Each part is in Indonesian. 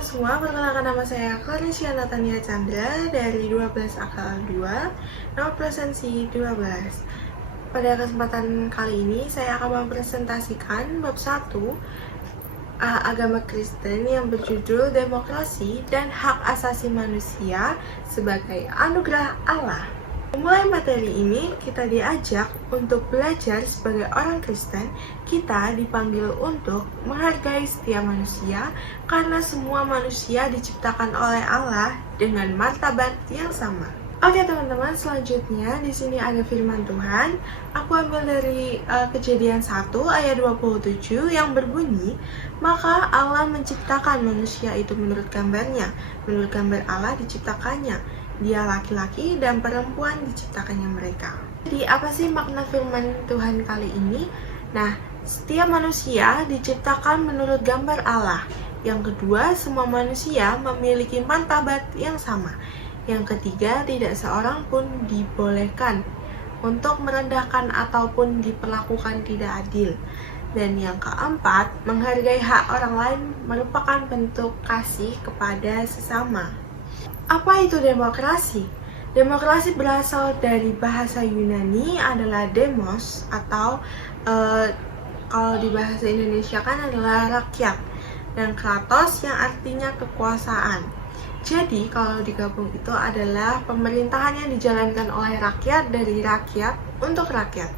teman-teman semua, perkenalkan nama saya Claricia Natania Chandra dari 12 AKL 2, nama presensi 12. Pada kesempatan kali ini, saya akan mempresentasikan bab 1 agama Kristen yang berjudul Demokrasi dan Hak Asasi Manusia sebagai Anugerah Allah. Memulai materi ini, kita diajak untuk belajar sebagai orang Kristen. Kita dipanggil untuk menghargai setiap manusia karena semua manusia diciptakan oleh Allah dengan martabat yang sama. Oke teman-teman, selanjutnya di sini ada firman Tuhan. Aku ambil dari Kejadian 1 ayat 27 yang berbunyi, "Maka Allah menciptakan manusia itu menurut gambarnya, menurut gambar Allah diciptakannya. Dia laki-laki dan perempuan diciptakannya mereka." Jadi apa sih makna firman Tuhan kali ini? Nah, setiap manusia diciptakan menurut gambar Allah. Yang kedua, semua manusia memiliki martabat yang sama. Yang ketiga, tidak seorang pun dibolehkan untuk merendahkan ataupun diperlakukan tidak adil. Dan yang keempat, menghargai hak orang lain merupakan bentuk kasih kepada sesama. Apa itu demokrasi? Demokrasi berasal dari bahasa Yunani adalah demos atau kalau di bahasa Indonesia kan adalah rakyat, dan kratos yang artinya kekuasaan. Jadi kalau digabung itu adalah pemerintahan yang dijalankan oleh rakyat dari rakyat untuk rakyat.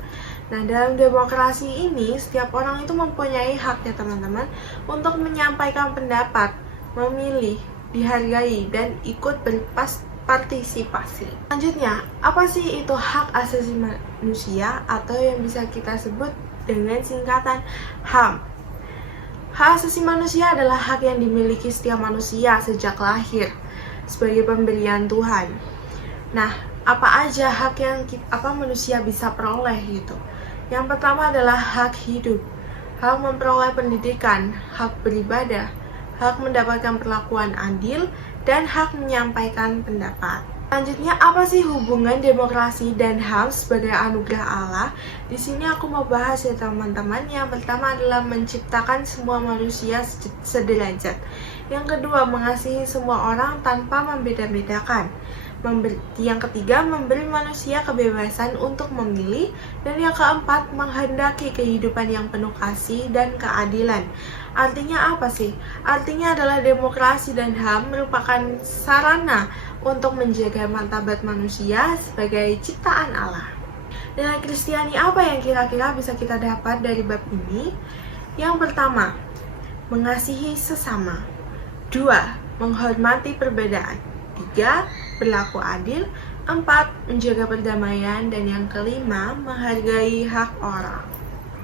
Nah, dalam demokrasi ini setiap orang itu mempunyai haknya teman-teman untuk menyampaikan pendapat, memilih, dihargai, dan ikut berpartisipasi. Selanjutnya, apa sih itu hak asasi manusia atau yang bisa kita sebut dengan singkatan HAM? Hak asasi manusia adalah hak yang dimiliki setiap manusia sejak lahir sebagai pemberian Tuhan. Nah, apa aja hak yang manusia bisa peroleh gitu? Yang pertama adalah hak hidup, hak memperoleh pendidikan, hak beribadah, hak mendapatkan perlakuan adil, dan hak menyampaikan pendapat. Selanjutnya, apa sih hubungan demokrasi dan HAM sebagai anugerah Allah? Di sini aku mau bahas ya teman-teman. Yang pertama adalah menciptakan semua manusia sederajat. Yang kedua, mengasihi semua orang tanpa membeda-bedakan. Yang ketiga, memberi manusia kebebasan untuk memilih. Dan yang keempat, menghendaki kehidupan yang penuh kasih dan keadilan. Artinya apa sih? Artinya adalah demokrasi dan HAM merupakan sarana untuk menjaga martabat manusia sebagai ciptaan Allah. Nilai Kristiani apa yang kira-kira bisa kita dapat dari bab ini? Yang pertama, mengasihi sesama. 2. Menghormati perbedaan. 3. Berlaku adil. 4. Menjaga perdamaian. Dan yang kelima, menghargai hak orang.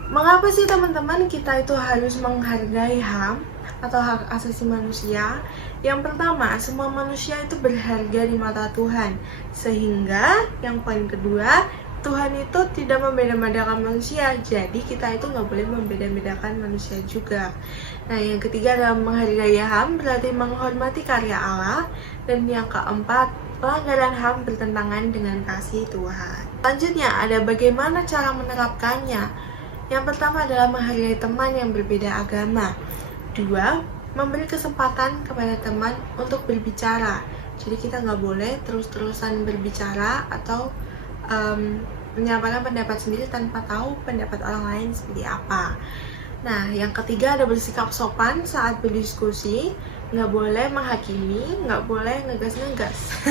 Mengapa sih teman-teman kita itu harus menghargai HAM atau hak asasi manusia? Yang pertama, semua manusia itu berharga di mata Tuhan. Sehingga yang poin kedua, Tuhan itu tidak membeda-bedakan manusia. Jadi kita itu nggak boleh membeda-bedakan manusia juga. Nah, yang ketiga adalah menghargai HAM, berarti menghormati karya Allah. Dan yang keempat, pelanggaran HAM bertentangan dengan kasih Tuhan. Selanjutnya, ada bagaimana cara menerapkannya. Yang pertama adalah menghargai teman yang berbeda agama. 2. Memberi kesempatan kepada teman untuk berbicara. Jadi kita nggak boleh terus-terusan berbicara atau menyampaikan pendapat sendiri tanpa tahu pendapat orang lain seperti apa. Nah, yang ketiga ada bersikap sopan saat berdiskusi. Nggak boleh menghakimi, nggak boleh ngegas-ngegas.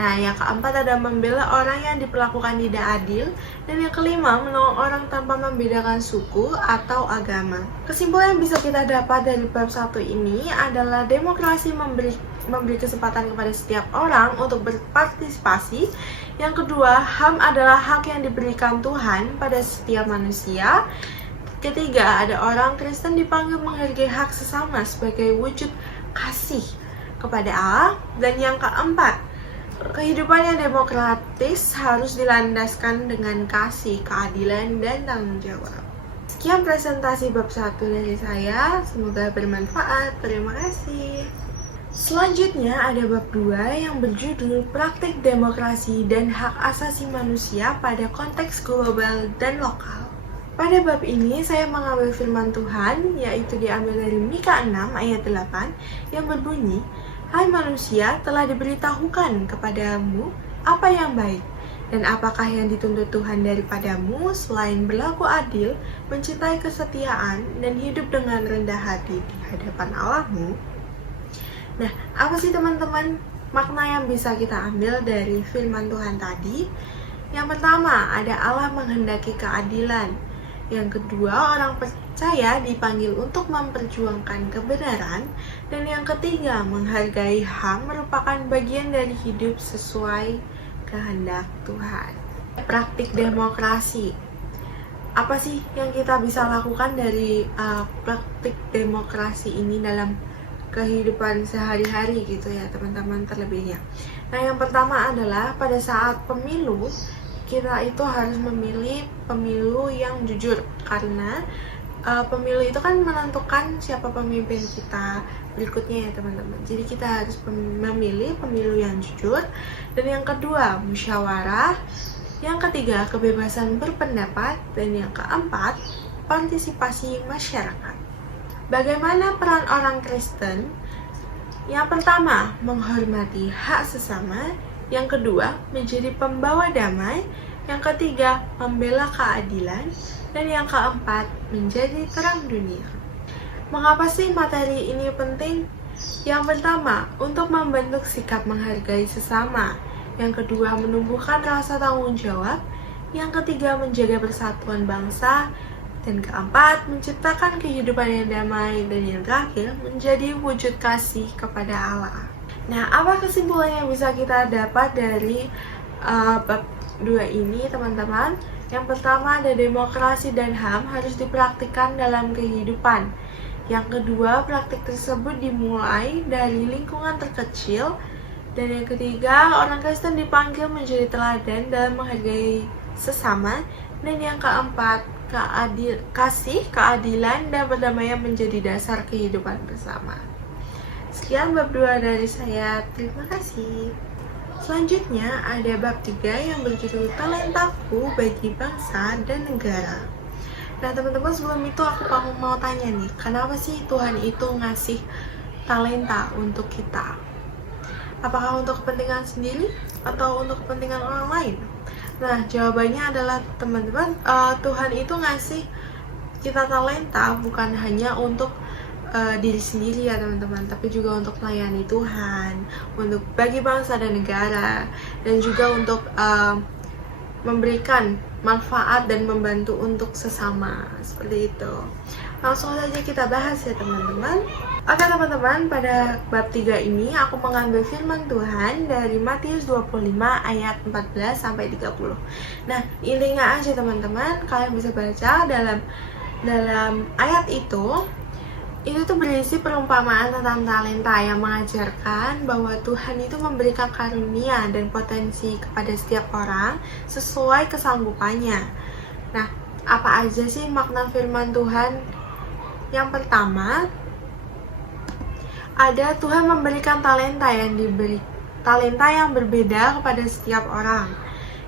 Nah, yang keempat ada membela orang yang diperlakukan tidak adil. Dan yang kelima, menolong orang tanpa membedakan suku atau agama. Kesimpulan yang bisa kita dapat dari bab 1 ini adalah demokrasi memberi kesempatan kepada setiap orang untuk berpartisipasi. Yang kedua, HAM adalah hak yang diberikan Tuhan pada setiap manusia. Ketiga, ada orang Kristen dipanggil menghargai hak sesama sebagai wujud kasih kepada Allah. Dan yang keempat, kehidupan yang demokratis harus dilandaskan dengan kasih, keadilan, dan tanggung jawab. Sekian presentasi bab 1 dari saya, semoga bermanfaat. Terima kasih. Selanjutnya ada bab 2 yang berjudul Praktik Demokrasi dan Hak Asasi Manusia pada Konteks Global dan Lokal. Pada bab ini saya mengambil firman Tuhan, yaitu diambil dari Mika 6 ayat 8 yang berbunyi, "Hai manusia, telah diberitahukan kepadamu apa yang baik, dan apakah yang dituntut Tuhan daripadamu selain berlaku adil, mencintai kesetiaan, dan hidup dengan rendah hati di hadapan Allahmu?" Nah, apa sih teman-teman makna yang bisa kita ambil dari firman Tuhan tadi? Yang pertama, ada Allah menghendaki keadilan. Yang kedua, orang percaya dipanggil untuk memperjuangkan kebenaran. Dan yang ketiga, menghargai HAM merupakan bagian dari hidup sesuai kehendak Tuhan. Praktik demokrasi. Apa sih yang kita bisa lakukan dari praktik demokrasi ini dalam kehidupan sehari-hari gitu ya teman-teman terlebihnya. Nah, yang pertama adalah pada saat pemilu, kita itu harus memilih pemilu yang jujur, karena pemilu itu kan menentukan siapa pemimpin kita berikutnya ya teman-teman. Jadi kita harus memilih pemilu yang jujur. Dan yang kedua, musyawarah. Yang ketiga, kebebasan berpendapat. Dan yang keempat, partisipasi masyarakat. Bagaimana peran orang Kristen? Yang pertama, menghormati hak sesama. Yang kedua, menjadi pembawa damai. Yang ketiga, membela keadilan. Dan yang keempat, menjadi terang dunia. Mengapa sih materi ini penting? Yang pertama, untuk membentuk sikap menghargai sesama. Yang kedua, menumbuhkan rasa tanggung jawab. Yang ketiga, menjaga persatuan bangsa. Dan keempat, menciptakan kehidupan yang damai. Dan yang terakhir, menjadi wujud kasih kepada Allah. Nah, apa kesimpulan yang bisa kita dapat dari bab 2 ini, teman-teman? Yang pertama, ada demokrasi dan HAM harus dipraktikkan dalam kehidupan. Yang kedua, praktik tersebut dimulai dari lingkungan terkecil. Dan yang ketiga, orang Kristen dipanggil menjadi teladan dalam menghargai sesama. Dan yang keempat, kasih, keadilan, dan perdamaian menjadi dasar kehidupan bersama. Sekian bab 2 dari saya, terima kasih. Selanjutnya ada bab 3 yang berjudul Talentaku bagi Bangsa dan Negara. Nah teman-teman, sebelum itu aku mau tanya nih, kenapa sih Tuhan itu ngasih talenta untuk kita? Apakah untuk kepentingan sendiri atau untuk kepentingan orang lain? Nah jawabannya adalah teman-teman, Tuhan itu ngasih kita talenta bukan hanya untuk diri sendiri ya teman-teman, tapi juga untuk melayani Tuhan, untuk bagi bangsa dan negara, dan juga untuk memberikan manfaat dan membantu untuk sesama, seperti itu. Langsung saja kita bahas ya teman-teman. Oke teman-teman, pada bab 3 ini aku mengambil firman Tuhan dari Matius 25 ayat 14 sampai 30. Nah, intinya aja teman-teman, kalian bisa baca dalam ayat itu tuh berisi perumpamaan tentang talenta yang mengajarkan bahwa Tuhan itu memberikan karunia dan potensi kepada setiap orang sesuai kesanggupannya. Nah, apa aja sih makna firman Tuhan? Yang pertama, ada Tuhan memberikan talenta yang berbeda kepada setiap orang.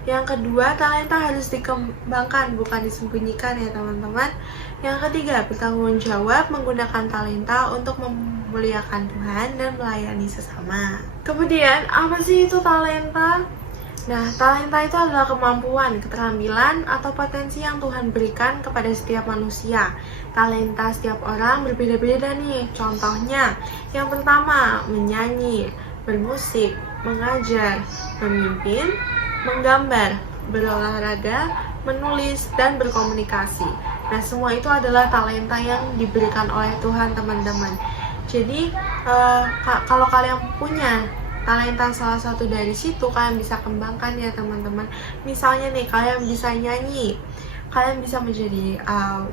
Yang kedua, talenta harus dikembangkan, bukan disembunyikan ya teman-teman. Yang ketiga, bertanggung jawab menggunakan talenta untuk memuliakan Tuhan dan melayani sesama. Kemudian, apa sih itu talenta? Nah, talenta itu adalah kemampuan, keterampilan, atau potensi yang Tuhan berikan kepada setiap manusia. Talenta setiap orang berbeda-beda nih. Contohnya, yang pertama, menyanyi, bermusik, mengajar, memimpin, menggambar, berolahraga, menulis, dan berkomunikasi. Nah, semua itu adalah talenta yang diberikan oleh Tuhan, teman-teman. Jadi, kalau kalian punya talenta salah satu dari situ, kalian bisa kembangkan ya, teman-teman. Misalnya nih, kalian bisa nyanyi, kalian bisa menjadi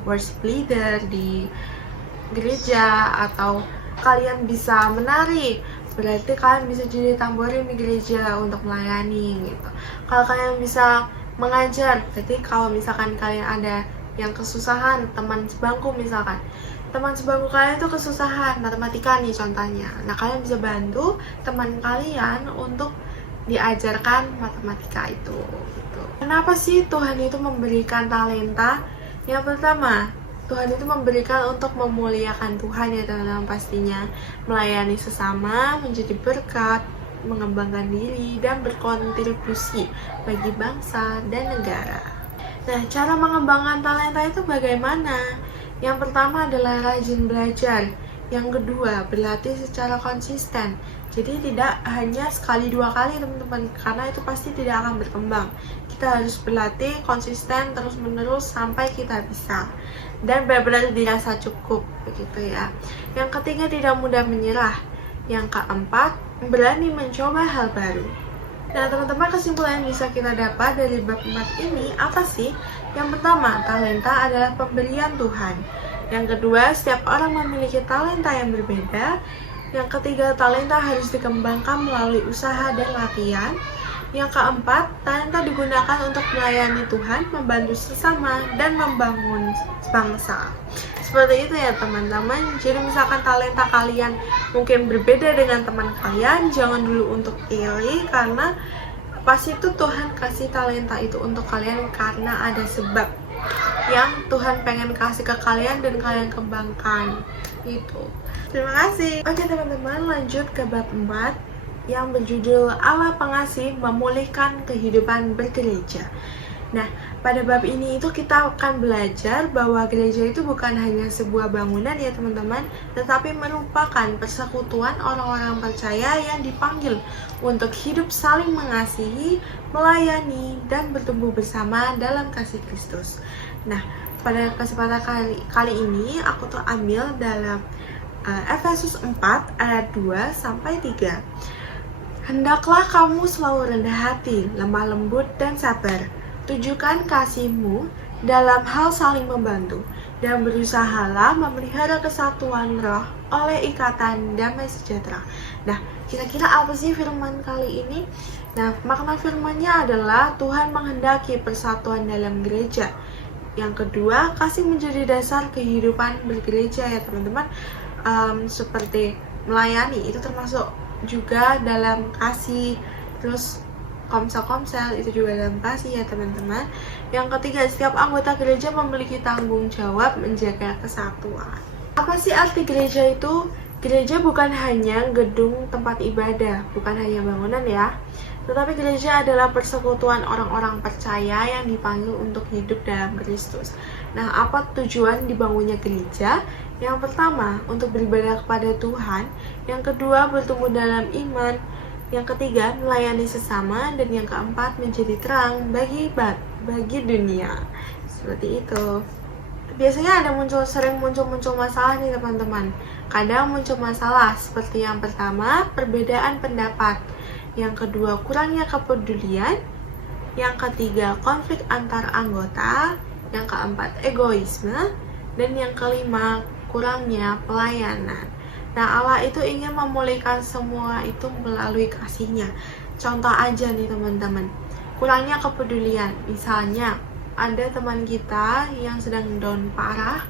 worship leader di gereja, atau kalian bisa menari, berarti kalian bisa jadi tamborin di gereja untuk melayani gitu. Kalau kalian bisa mengajar, berarti kalau misalkan kalian ada yang kesusahan, teman sebangku misalkan, teman sebangku kalian itu kesusahan matematika nih contohnya, nah kalian bisa bantu teman kalian untuk diajarkan matematika itu gitu. Kenapa sih Tuhan itu memberikan talenta? Yang pertama, Tuhan itu memberikan untuk memuliakan Tuhan ya teman-teman pastinya. Melayani sesama, menjadi berkat, mengembangkan diri, dan berkontribusi bagi bangsa dan negara. Nah, cara mengembangkan talenta itu bagaimana? Yang pertama adalah rajin belajar. Yang kedua, berlatih secara konsisten. Jadi tidak hanya sekali dua kali teman-teman, karena itu pasti tidak akan berkembang. Kita harus berlatih konsisten terus-menerus sampai kita bisa. Dan benar-benar dirasa cukup, begitu ya. Yang ketiga, tidak mudah menyerah. Yang keempat, berani mencoba hal baru. Nah teman-teman, kesimpulan yang bisa kita dapat dari bab 4 ini apa sih? Yang pertama, talenta adalah pemberian Tuhan. Yang kedua, setiap orang memiliki talenta yang berbeda. Yang ketiga, talenta harus dikembangkan melalui usaha dan latihan. Yang keempat, talenta digunakan untuk melayani Tuhan, membantu sesama, dan membangun bangsa. Seperti itu ya teman-teman. Jadi misalkan talenta kalian mungkin berbeda dengan teman kalian, jangan dulu untuk iri, karena pasti itu Tuhan kasih talenta itu untuk kalian karena ada sebab yang Tuhan pengen kasih ke kalian dan kalian kembangkan gitu. Terima kasih. Oke teman-teman, lanjut ke bab 4 yang berjudul Allah Pengasih Memulihkan Kehidupan Bergereja. Nah, pada bab ini itu kita akan belajar bahwa gereja itu bukan hanya sebuah bangunan ya teman-teman, tetapi merupakan persekutuan orang-orang percaya yang dipanggil untuk hidup saling mengasihi, melayani, dan bertumbuh bersama dalam kasih Kristus. Nah, pada kesempatan kali ini aku tuh ambil dalam Efesus 4 ayat 2 sampai 3. Hendaklah kamu selalu rendah hati, lemah lembut, dan sabar. Tunjukkan kasihmu dalam hal saling membantu, dan berusahalah memelihara kesatuan roh oleh ikatan damai sejahtera. Nah, kira-kira apa sih firman kali ini? Nah, makna firmannya adalah Tuhan menghendaki persatuan dalam gereja. Yang kedua, kasih menjadi dasar kehidupan bergereja ya teman-teman. Seperti melayani, itu termasuk juga dalam kasih. Terus komsel-komsel itu juga dalam kasih ya teman-teman. Yang ketiga, setiap anggota gereja memiliki tanggung jawab menjaga kesatuan. Apa sih arti gereja itu? Gereja bukan hanya gedung tempat ibadah, bukan hanya bangunan ya, tetapi gereja adalah persekutuan orang-orang percaya yang dipanggil untuk hidup dalam Kristus. Nah, apa tujuan dibangunnya gereja? Yang pertama, untuk beribadah kepada Tuhan. Yang kedua, bertumbuh dalam iman. Yang ketiga, melayani sesama. Dan yang keempat, menjadi terang bagi dunia. Seperti itu. Biasanya sering muncul masalah nih teman-teman. Kadang muncul masalah seperti yang pertama, perbedaan pendapat. Yang kedua, kurangnya kepedulian. Yang ketiga, konflik antar anggota. Yang keempat, egoisme. Dan yang kelima, kurangnya pelayanan. Nah, Allah itu ingin memulihkan semua itu melalui kasih-Nya. Contoh aja nih teman-teman, kurangnya kepedulian. Misalnya, ada teman kita yang sedang down parah,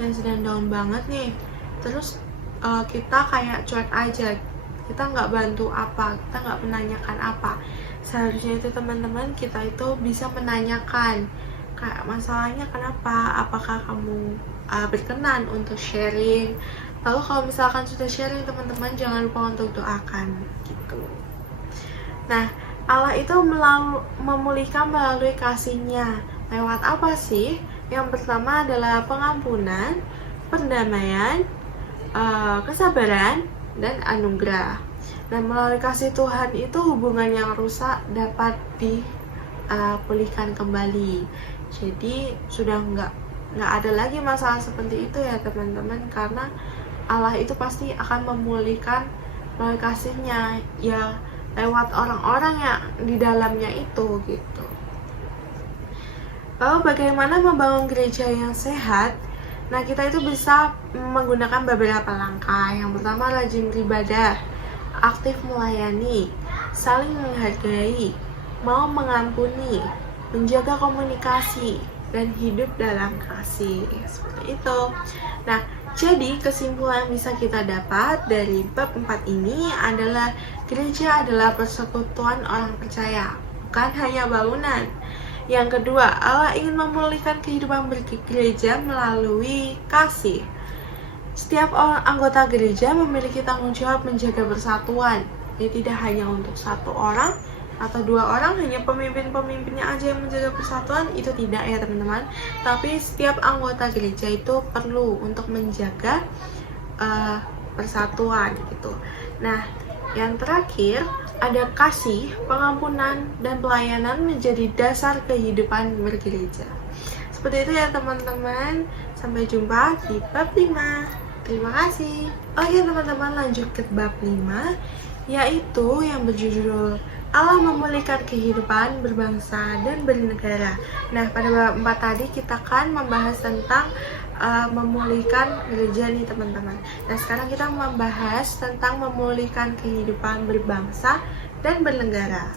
yang sedang down banget nih. Terus kita kayak cuek aja, kita nggak bantu apa, kita nggak menanyakan apa. Seharusnya itu teman-teman, kita itu bisa menanyakan kayak masalahnya kenapa, apakah kamu berkenan untuk sharing. Lalu kalau misalkan sudah sharing teman-teman, jangan lupa untuk doakan gitu. Nah, Allah itu memulihkan melalui kasih-Nya. Lewat apa sih? Yang pertama adalah pengampunan, perdamaian, kesabaran, dan anugerah. Nah, melalui kasih Tuhan itu hubungan yang rusak dapat dipulihkan kembali. Jadi sudah nggak ada lagi masalah seperti itu ya teman-teman, karena Allah itu pasti akan memulihkan melalui kasih-Nya ya, lewat orang-orang yang di dalamnya itu gitu. Lalu bagaimana membangun gereja yang sehat? Nah, kita itu bisa menggunakan beberapa langkah. Yang pertama, rajin beribadah, aktif melayani, saling menghargai, mau mengampuni, menjaga komunikasi, dan hidup dalam kasih. Seperti itu. Nah, jadi kesimpulan yang bisa kita dapat dari bab 4 ini adalah gereja adalah persekutuan orang percaya, bukan hanya bangunan. Yang kedua, Allah ingin memulihkan kehidupan bergereja melalui kasih. Setiap anggota gereja memiliki tanggung jawab menjaga persatuan. Jadi tidak hanya untuk satu orang atau dua orang, hanya pemimpin-pemimpinnya aja yang menjaga persatuan, itu tidak ya teman-teman. Tapi setiap anggota gereja itu perlu untuk menjaga persatuan gitu. Nah, yang terakhir ada kasih, pengampunan, dan pelayanan menjadi dasar kehidupan bergereja. Seperti itu ya teman-teman. Sampai jumpa di bab 5. Terima kasih. Oke teman-teman, lanjut ke bab 5, yaitu yang berjudul Allah memulihkan kehidupan berbangsa dan bernegara. Nah, pada bab 4 tadi kita kan membahas tentang memulihkan gereja nih teman-teman. Nah, sekarang kita membahas tentang memulihkan kehidupan berbangsa dan bernegara.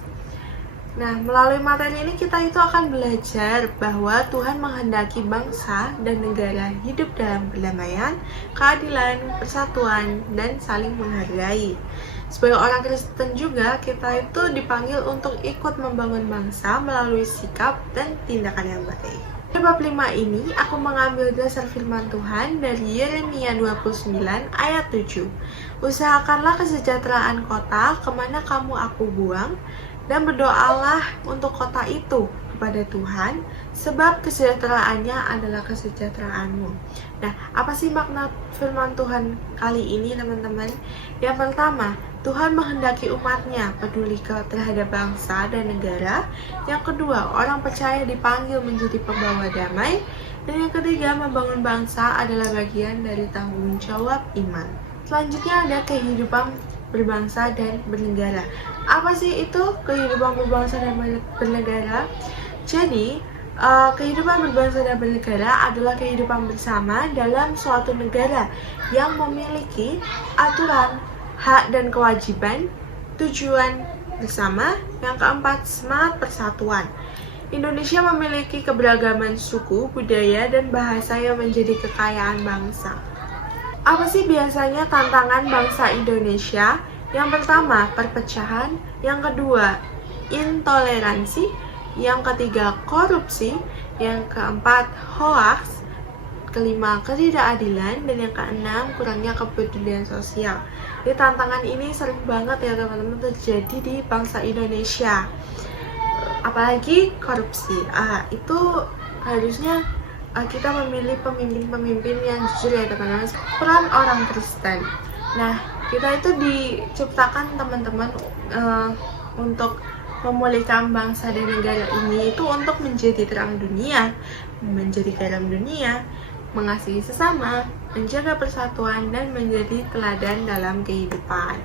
Nah, melalui materi ini kita itu akan belajar bahwa Tuhan menghendaki bangsa dan negara hidup dalam perdamaian, keadilan, persatuan, dan saling menghargai. Sebagai orang Kristen juga, kita itu dipanggil untuk ikut membangun bangsa melalui sikap dan tindakan yang baik. Di bab 5 ini, aku mengambil dasar firman Tuhan dari Yeremia 29 ayat 7. Usahakanlah kesejahteraan kota kemana kamu aku buang, dan berdoalah untuk kota itu kepada Tuhan, sebab kesejahteraannya adalah kesejahteraanmu. Nah, apa sih makna firman Tuhan kali ini teman-teman? Yang pertama, Tuhan menghendaki umatnya peduli terhadap bangsa dan negara. Yang kedua, orang percaya dipanggil menjadi pembawa damai. Dan yang ketiga, membangun bangsa adalah bagian dari tanggung jawab iman. Selanjutnya ada kehidupan berbangsa dan bernegara. Apa sih itu kehidupan berbangsa dan bernegara? Jadi, kehidupan berbangsa dan bernegara adalah kehidupan bersama dalam suatu negara yang memiliki aturan, hak dan kewajiban, tujuan bersama. Yang keempat, semangat persatuan. Indonesia memiliki keberagaman suku, budaya, dan bahasa yang menjadi kekayaan bangsa. Apa sih biasanya tantangan bangsa Indonesia? Yang pertama, perpecahan. Yang kedua, intoleransi. Yang ketiga, korupsi. Yang keempat, hoaks. Kelima, ketidakadilan. Dan yang keenam, kurangnya kepedulian sosial. Jadi tantangan ini sering banget ya teman-teman terjadi di bangsa Indonesia. Apalagi korupsi. Itu harusnya kita memilih pemimpin-pemimpin yang jujur ya teman-teman. Peran orang Kristen. Nah, kita itu diciptakan teman-teman untuk memulihkan bangsa dan negara ini itu untuk menjadi terang dunia, menjadi garam dunia, mengasihi sesama, menjaga persatuan, dan menjadi teladan dalam kehidupan.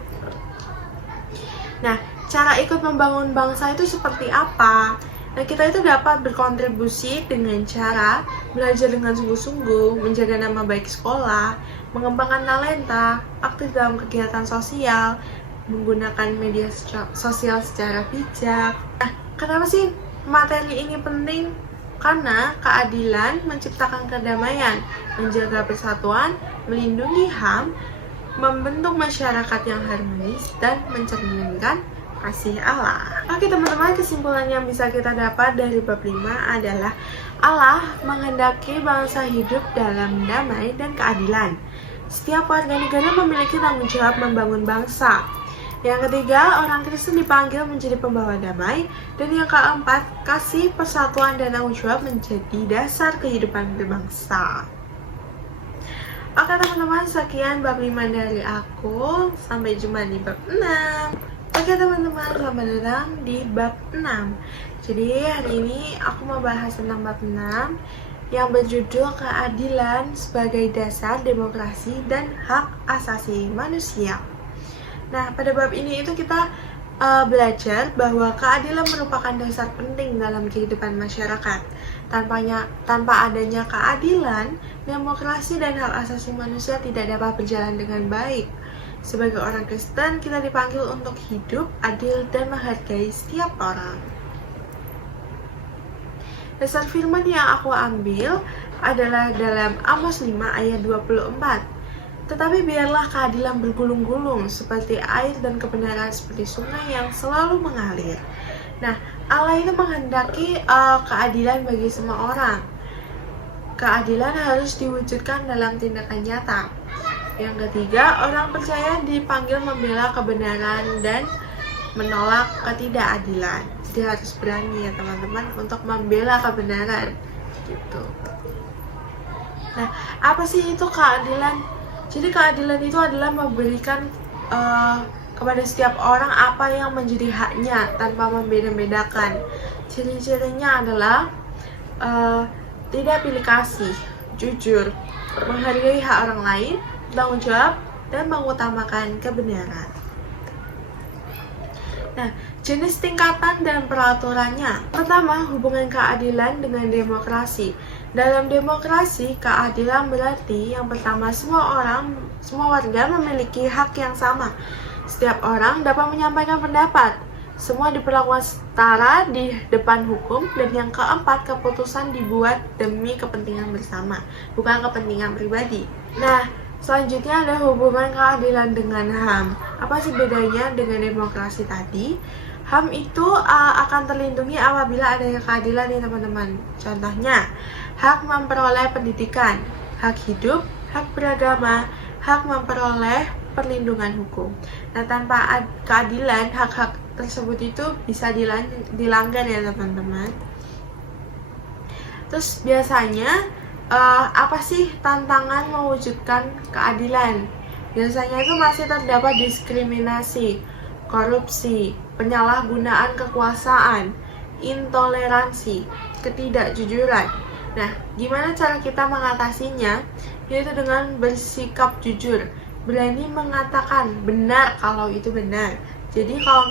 Nah, cara ikut membangun bangsa itu seperti apa? Nah, kita itu dapat berkontribusi dengan cara belajar dengan sungguh-sungguh, menjaga nama baik sekolah, mengembangkan talenta, aktif dalam kegiatan sosial, menggunakan media sosial secara bijak. Nah, kenapa sih materi ini penting? Karena keadilan menciptakan kedamaian, menjaga persatuan, melindungi HAM, membentuk masyarakat yang harmonis, dan mencerminkan kasih Allah. Oke teman-teman, kesimpulan yang bisa kita dapat dari bab 5 adalah Allah menghendaki bangsa hidup dalam damai dan keadilan. Setiap warga negara memiliki tanggung jawab membangun bangsa. Yang ketiga, orang Kristen dipanggil menjadi pembawa damai. Dan yang keempat, kasih, persatuan, dan tanggung jawab menjadi dasar kehidupan berbangsa. Oke teman-teman, sekian bab 5 dari aku. Sampai jumpa di bab 6. Oke teman-teman, selamat datang di bab 6. Jadi hari ini aku mau bahas tentang bab 6 yang berjudul keadilan sebagai dasar demokrasi dan hak asasi manusia. Nah, pada bab ini itu kita belajar bahwa keadilan merupakan dasar penting dalam kehidupan masyarakat. Tanpa adanya keadilan, demokrasi dan hak asasi manusia tidak dapat berjalan dengan baik. Sebagai orang Kristen, kita dipanggil untuk hidup adil dan menghargai setiap orang. Dasar firman yang aku ambil adalah dalam Amos 5 ayat 24. Tetapi biarlah keadilan bergulung-gulung seperti air dan kebenaran seperti sungai yang selalu mengalir. Nah, Allah itu menghendaki keadilan bagi semua orang. Keadilan harus diwujudkan dalam tindakan nyata. Yang ketiga, orang percaya dipanggil membela kebenaran dan menolak ketidakadilan. Jadi harus berani ya teman-teman untuk membela kebenaran gitu. Nah, apa sih itu keadilan? Jadi keadilan itu adalah memberikan kepada setiap orang apa yang menjadi haknya tanpa membeda-bedakan. Ciri-cirinya adalah tidak pilih kasih, jujur, menghargai hak orang lain, tanggung jawab, dan mengutamakan kebenaran. Nah, jenis tingkatan dan peraturannya. Pertama, hubungan keadilan dengan demokrasi. Dalam demokrasi, keadilan berarti yang pertama semua warga memiliki hak yang sama. Setiap orang dapat menyampaikan pendapat. Semua diperlakukan setara di depan hukum. Dan yang keempat, keputusan dibuat demi kepentingan bersama, bukan kepentingan pribadi. Nah, selanjutnya ada hubungan keadilan dengan HAM. Apa sih bedanya dengan demokrasi tadi? HAM itu akan terlindungi apabila adanya keadilan nih teman-teman. Contohnya, hak memperoleh pendidikan, hak hidup, hak beragama, hak memperoleh perlindungan hukum. Nah, tanpa keadilan, hak-hak tersebut itu bisa dilanggar ya teman-teman. Terus biasanya apa sih tantangan mewujudkan keadilan? Biasanya itu masih terdapat diskriminasi, korupsi, penyalahgunaan kekuasaan, intoleransi, ketidakjujuran. Nah, gimana cara kita mengatasinya? Yaitu dengan bersikap jujur, berani mengatakan benar kalau itu benar. Jadi kalau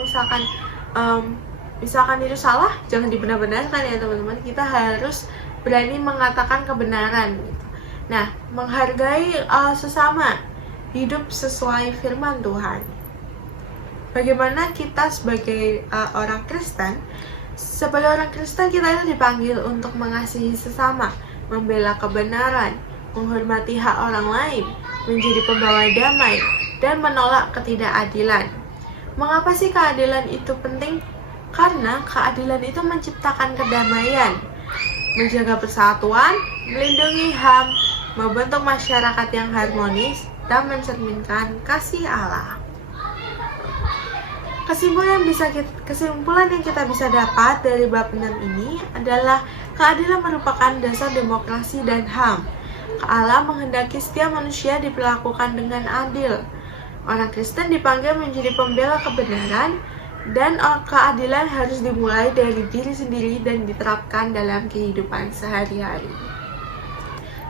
misalkan itu salah, jangan dibenar-benarkan ya teman-teman. Kita harus berani mengatakan kebenaran gitu. Nah, menghargai sesama, hidup sesuai firman Tuhan. Bagaimana kita sebagai orang Kristen? Sebagai orang Kristen kita itu dipanggil untuk mengasihi sesama, membela kebenaran, menghormati hak orang lain, menjadi pembawa damai, dan menolak ketidakadilan. Mengapa sih keadilan itu penting? Karena keadilan itu menciptakan kedamaian, menjaga persatuan, melindungi HAM, membentuk masyarakat yang harmonis, dan mencerminkan kasih Allah. Kesimpulan yang kita bisa dapat dari bab 6 ini adalah keadilan merupakan dasar demokrasi dan HAM. Allah menghendaki setiap manusia diperlakukan dengan adil. Orang Kristen dipanggil menjadi pembela kebenaran, dan keadilan harus dimulai dari diri sendiri dan diterapkan dalam kehidupan sehari-hari.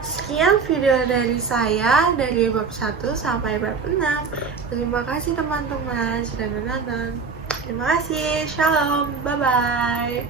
Sekian video dari saya dari bab 1 sampai bab 6. Terima kasih teman-teman sudah menonton. Terima kasih. Shalom. Bye-bye.